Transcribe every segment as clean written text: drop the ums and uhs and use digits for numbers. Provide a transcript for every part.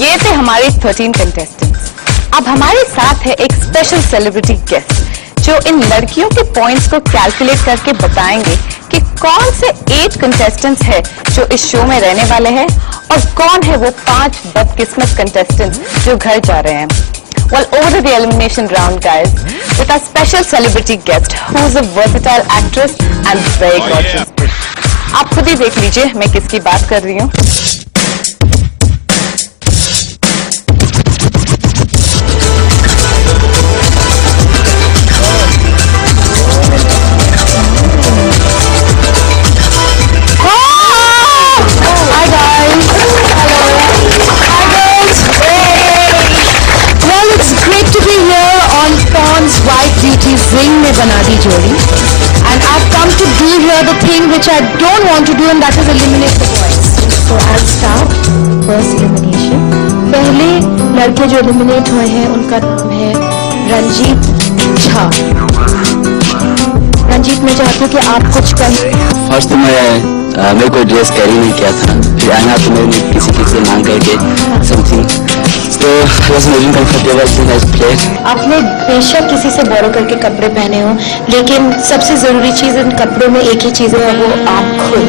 ये थे हमारे 13 कंटेस्टेंट्स। अब हमारे साथ है एक स्पेशल सेलिब्रिटी गेस्ट जो इन लड़कियों के पॉइंट्स को कैलकुलेट करके बताएंगे कि कौन से 8 कंटेस्टेंट्स है जो इस शो में रहने वाले हैं और कौन है वो 5 बदकिस्मत कंटेस्टेंट्स जो घर जा रहे हैं। Well, over to the elimination round, guys, with our special celebrity guest, who is a versatile actress and very gorgeous. आप खुद ही देख लीजिए मैं किसकी बात कर रही हूँ। Ring में बना दी जोड़ी and I've come to do here the thing which I don't want to do and that is eliminate the boys. So I'll start first elimination. पहले लड़के जो eliminate हुए हैं उनका नाम है रंजीत झा। रंजीत, मैं चाहती हूँ कि आप कुछ कहें। फर्स्ट मेरे को ड्रेस कैरी नहीं किया था, फिर आना तो मैंने किसी से मांग करके समथिंग तो आपने बेशक किसी से बोरो करके कपड़े पहने हो, लेकिन सबसे जरूरी चीज इन कपड़ों में एक ही चीज है, वो आप खुद।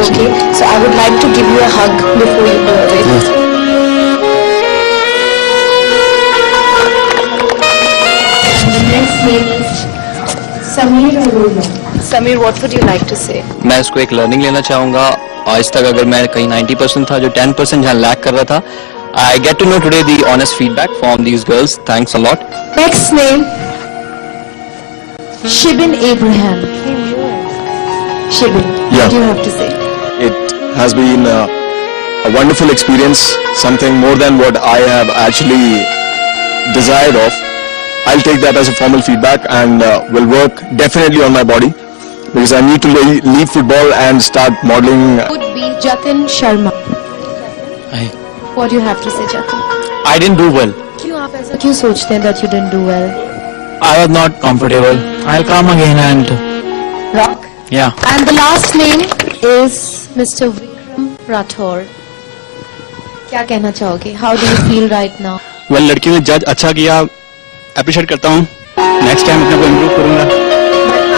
Okay, so I would like to give you a hug before you go away. Sameer, what would you like to say? मैं इसको एक लर्निंग लेना चाहूंगा। आज तक अगर मैं कहीं 90% था, जो 10% जहाँ लैक कर रहा था, I get to know today the honest feedback from these girls. Thanks a lot. Next name, Shibin Abraham. Shibin, yeah. What do you have to say? It has been a wonderful experience, something more than what I have actually desired of. I'll take that as a formal feedback and will work definitely on my body because I need to leave football and start modeling. Would be Jatin Sharma. What do you have to say, Jatin? I didn't do well. क्यों आप ऐसा क्यों सोचते हैं that you didn't do well? I was not comfortable. I'll come again and Rock. Yeah. And the last name is Mr. Vikram Rathore. क्या कहना चाहोगे? How do you feel right now? well, लड़की ने जज अच्छा किया, अप्रिशिएट करता हूँ। नेक्स्ट टाइम अपने को इम्प्रूव करूंगा।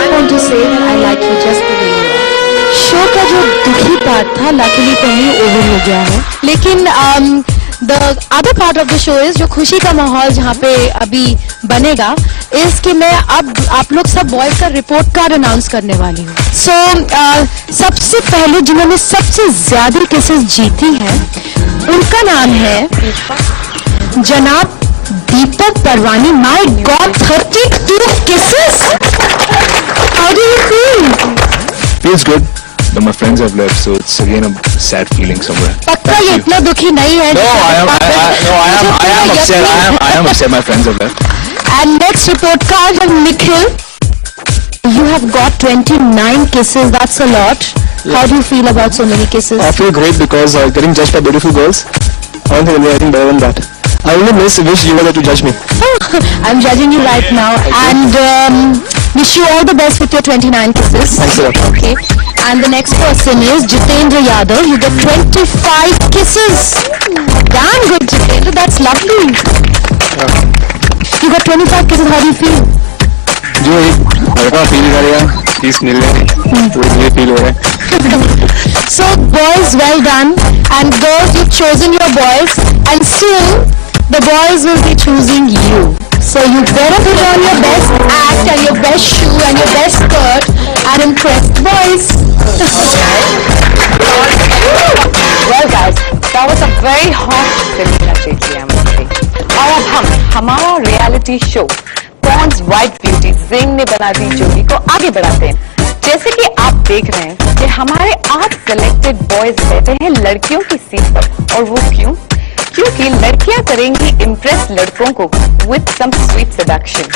I want to say that I like you just the way you are. Show का जो दुखी पार्ट था लकीली तो नहीं ओवर हो गया है, लेकिन the other part of the show is जो खुशी का माहौल जहाँ पे अभी बनेगा इज कि मैं अब आप लोग सब बॉयज का रिपोर्ट कार्ड अनाउंस करने वाली हूँ। सो सबसे पहले जिन्होंने सबसे ज्यादा केसेस जीती हैं उनका नाम है जनाब Deepak Parwani. My God, 32 cases. How do you feel? Feels good, but my friends have left, so it's again a sad feeling somewhere. पक्का ये इतना दुखी नहीं है? No, I am upset. I am upset. My friends have left. And next report card of Nikhil. You have got 29 cases. That's a lot. Yeah. How do you feel about so many cases? I feel great because getting judged by beautiful girls. I don't think there's anything better than that. I only wish you were there to judge me. I'm judging you right now, and wish you all the best with your 29 cases. Thanks a lot. Okay. And the next person is Jitendra Yadav. You get 25 kisses. Damn good, Jitendra. That's lovely. You got 25 kisses. How do you feel? जो लड़का feel करेगा 30 मिल रहे पूरे feel हो रहा है। So boys, well done, and girls, you've chosen your boys, and soon the boys will be choosing you. So you better put on your best act and your best shoe and your best skirt and impress the boys. Well guys, that was a very hot film lately, I must say. और अब हमारा reality show Pond's white beauty ring ने बना दी जोड़ी को आगे बढ़ाते हैं। जैसे कि आप देख रहे हैं कि हमारे 8 सेलेक्टेड बॉयज बैठे हैं लड़कियों की सीट पर, और वो क्यों? क्योंकि लड़कियां करेंगी इम्प्रेस लड़कों को with some sweet seduction.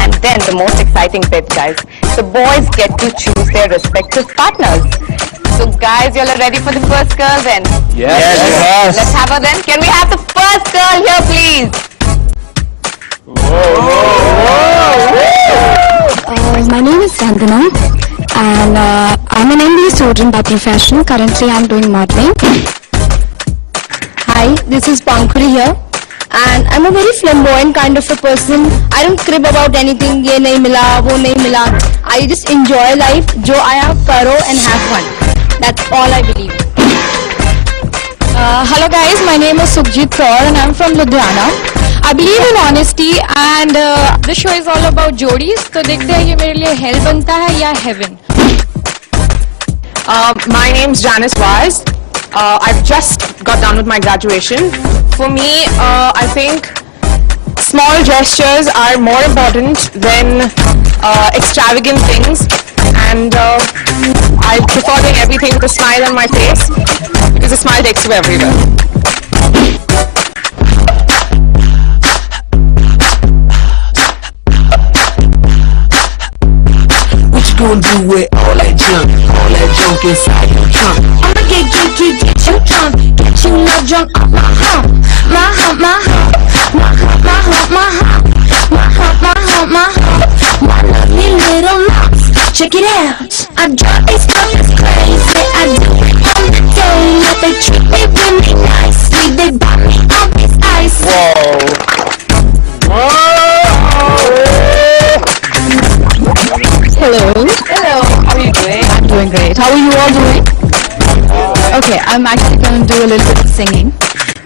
And then the most exciting bit, guys, the boys get to choose their respective partners. So guys, you all are ready for the first girl then? Yes. Let's have her then. Can we have the first girl here, please? My name is Vandana and I'm an MBA student by profession. Currently I'm doing modeling. Hi, this is Pankhuri here. And I'm a very flamboyant kind of a person. I don't crib about anything. ये नहीं मिला, वो नहीं मिला. I just enjoy life. जो आया करो and have fun. That's all I believe. Hello guys, my name is Sukhjit Kaur and I'm from Ludhiana. I believe in honesty and the show is all about jodis. तो देखते हैं ये मेरे लिए hell बनता है या heaven. My name's Janice Vaz. I've just got done with my graduation. For me, I think small gestures are more important than extravagant things, and I prefer doing everything with a smile on my face because a smile takes you everywhere. What you gonna do with all that junk inside your trunk? I'ma get you drunk, get you love drunk on my hump, my hump, my hump, my hump, my hump, my hump, my hump, my hump, my hump, my lovely little lumps. Check it out, I drive these colors crazy. I do it on the day, but they treat me really nicely. They buy me all this ice. Hello. Hello, how are you doing? I'm doing great. How are you all doing? Okay, I'm actually going to do a little bit of singing.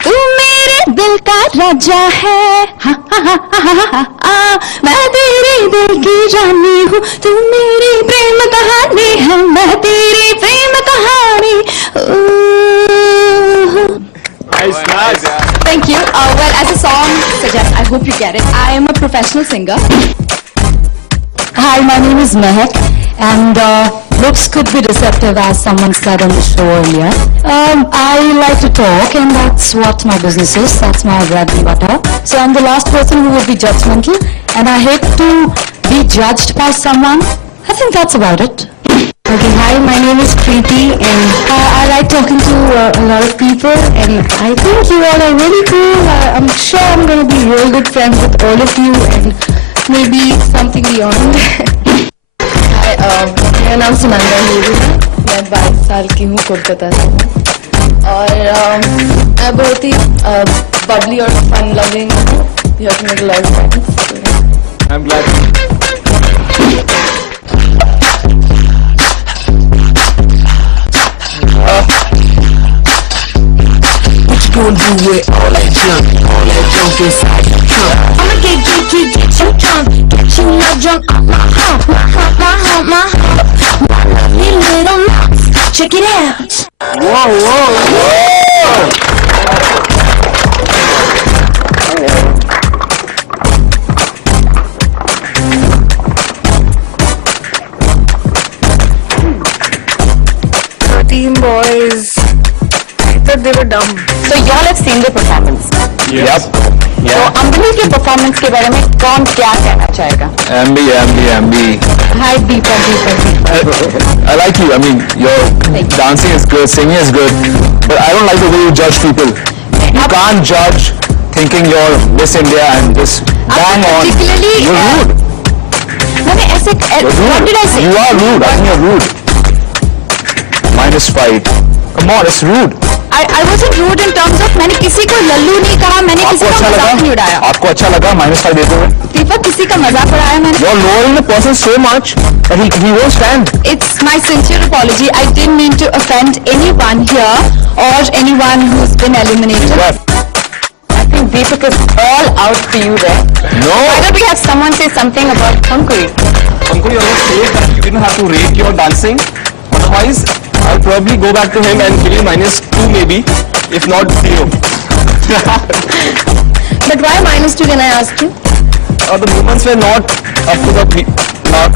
तू मेरे दिल का राजा है, हा हा हा हा हा हा, मैं तेरे दिल की रानी हूँ, तू मेरी प्रेम कहानी है, मैं तेरी प्रेम कहानी. Thank you. Well, as the song suggests, I hope you get it. I am a professional singer. Hi, my name is Mehak, and looks could be deceptive, as someone said on the show earlier. I like to talk, and that's what my business is. That's my bread and butter. So I'm the last person who would be judgmental, and I hate to be judged by someone. I think that's about it. Okay, hi, my name is Preeti, and I like talking to a lot of people, and I think you all are really cool. I'm sure I'm going to be real good friends with all of you, and maybe something beyond. Hi, मेरा नाम सुनंदा हीरू है, मैं 22 साल की हूँ, कोलकाता से हूँ, और मैं बहुत ही बबली और फन लविंग हूँ. You have to make a lot of friends. I'm glad. What you gonna do with all that junk inside your trunk? I'ma get you drunk, get you love drunk on my hump, my hump, my hump, my hump, my lovely little lumps. Check it out. Team boys, I thought they were dumb. So y'all have seen the performance. Yep. तो अंबी के performance के बारे में कौन क्या कहना चाहेगा? Ambi. Hi, Deepa. I like you. I mean, your dancing is good, singing is good, but I don't like the way you judge people. You can't judge thinking you're Miss India and just bang on. particularly, You're rude. मैंने ऐसे You're what rude. did I say? You are rude. I think you're rude. -5. Come on, it's rude. I wasn't rude in terms of मैंने किसी को लल्लू नहीं कहा, मैंने किसी आपको का अच्छा मजाक नहीं लगा? उड़ाया. आपको अच्छा लगा -5 देते हुए? दीपक किसी का मजाक उड़ाया मैंने. You're lowering the person so much that he won't stand. It's my sincere apology. I didn't mean to offend anyone here or anyone who's been eliminated. But I think Deepak is all out for you there. no. Why don't we have someone say something about Pankuri? Pankuri always said that you didn't have to rate your dancing. Otherwise, I'll probably go back to him and give you -2 maybe, if not 0. But why -2 can I ask you? The movements were not up to the mark,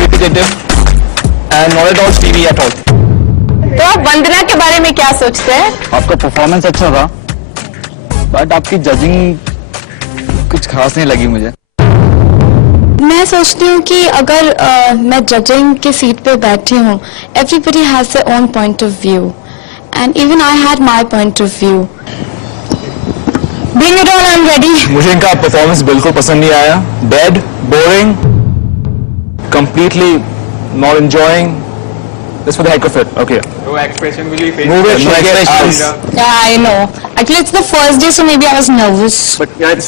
repetitive, and not at all steamy at all. तो आप वंदना के बारे में क्या सोचते हैं? आपका performance अच्छा था, बट आपकी जजिंग कुछ खास नहीं लगी मुझे. मैं सोचती हूँ कि अगर मैं जजिंग के सीट पे बैठी हूँ, everybody has their own point of view, and even I had my point of view. Bring it on, I'm ready. मुझे इनका परफॉर्मेंस बिल्कुल पसंद नहीं आया. Dead, boring, completely not enjoying. Just for the heck of it. Okay. वो expression भी face Move it, shake it, eyes. Yeah, I know. Actually, it's the first day, so maybe I was nervous.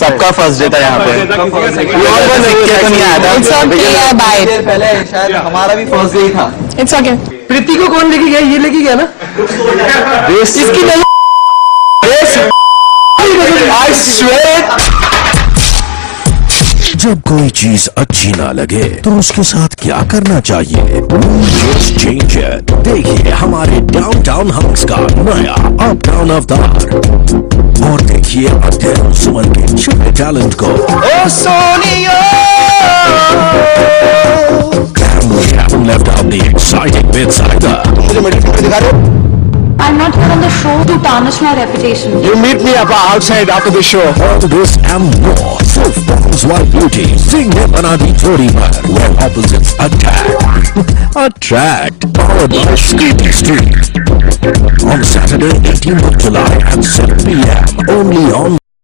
सबका first day था यहाँ पे तो नहीं आया था। It's okay, I buy it. पहले शायद हमारा भी फर्स्ट डे ही था। It's okay. प्रीति को कौन लेके गया? ये लेके गया ना? इसकी नहीं। I swear. जब कोई चीज अच्छी ना लगे तो उसके साथ क्या करना चाहिए? Just change it. देखिए हमारे डाउनटाउन हंक्स का नया अपटाउन अवतार और देखिए अध्ययन सुमन के छोटे टैलेंट को। Oh Sonia. And we haven't left out the exciting bits either. I'm not here on the show to tarnish my reputation. You meet me outside after the show. All this and more. Surf Bombs Wild Beauty. Sing ne bana di jodi par. Where opposites attract. Powered by Skating Street. On Saturday, 18th of July at 7 p.m. Only on